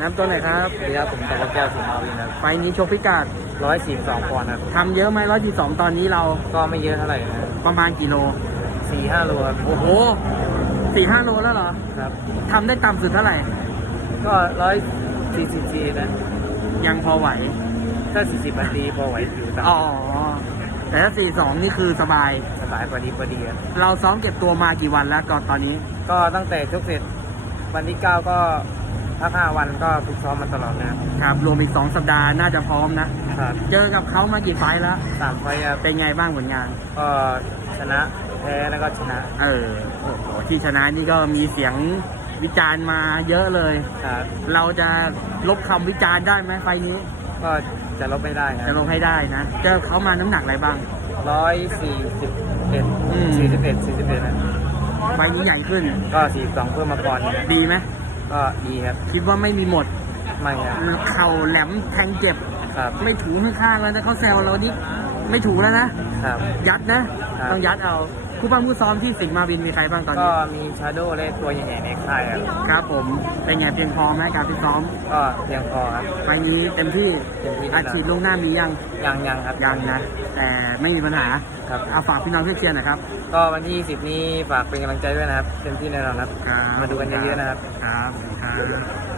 น้ำตัวไหนอยครับสวัสดีครับผมตะวันแก้วสีมาวินครับไฟล์นี้ชกพิกัดร้อยสี่สองปอนด์ครับทำเยอะไหมร้อยจีสองตอนนี้เราก็ไม่เยอะเท่าไหร่นะประมาณกี่โลสี่ห้าโลครับโอ้โหสี่ห้าโลแล้วเหรอครับทำได้ต่ำสุดเท่าไหร่ ก็ร้อยสี่สิบจีนะยังพอไหว ถ้าสี่สิบนาทีพอไหวอยู่ตามอ๋อแต่ถ้าสี่สองนี่คือสบายสบายพอดีพอดีครับเราซ้อมเก็บตัวมากี่วันแล้วก่อนตอนนี้ ก็ตั้งแต่ชกเสร็จวันที่เก้าก็ พักห้าวันก็ฝึกซ้อมมาตลอดนะครับครับรวมอีกสองสัปดาห์น่าจะพร้อมนะ ครับเจอกับเขามากี่ไฟล์แล้ว สามไฟล์ครับเป็นไงบ้างผลงาน ก็ชนะแพ้แล้วก็ชนะเออโอ้โหที่ชนะนี่ก็มีเสียงวิจารณ์มาเยอะเลย ครับ เราจะลบคำวิจารณ์ได้ไหมไฟล์นี้ ก็จะลบไม่ได้คจะรับลงให้ได้นะ เจอเขามาน้ำหนักอะไรบ้าง ร้อยสี่สิบเอ็ดอืมสี่สิบเอ็ดสี่สิบเอ็ดนะไฟล์นี้ใหญ่ขึ้น ก็สี่สองเพิ่มมาก่อนนะดีไหม ก็ดีครับ คิดว่าไม่มีหมดไม่ครับเข่าแหลมแทงเจ็บ ครับ ไม่ถูข้างๆแล้วนะเขาแซวเรานี่ไม่ถูแล้วนะครับ ยัดนะครับต้องยัดเอา คู่บ้างคู่ซ้อมที่สิงห์มาวินมีใครบ้างตอนก็นี้มีชาโดว์และตัวใหญ่ๆในค่ายครับครับผมเป็นไงเพียงพอไหมการฟิตซ้อมก็เพียงพอครับ ไฟล์นี้เต็มที่เต็มที่อาชีพลวงหน้ามียังยังยังครับยังนะ แต่ไม่มีปัญหาครับเอาฝากพี่น้องเพื่อนเชียร์หนะครับก็วันที่ 10 นี้ฝากเป็นกำลังใจด้วยนะครับเต็มที่แน่นอนครับ ครับมาดูกันเยอะๆนะครับ ครับครับ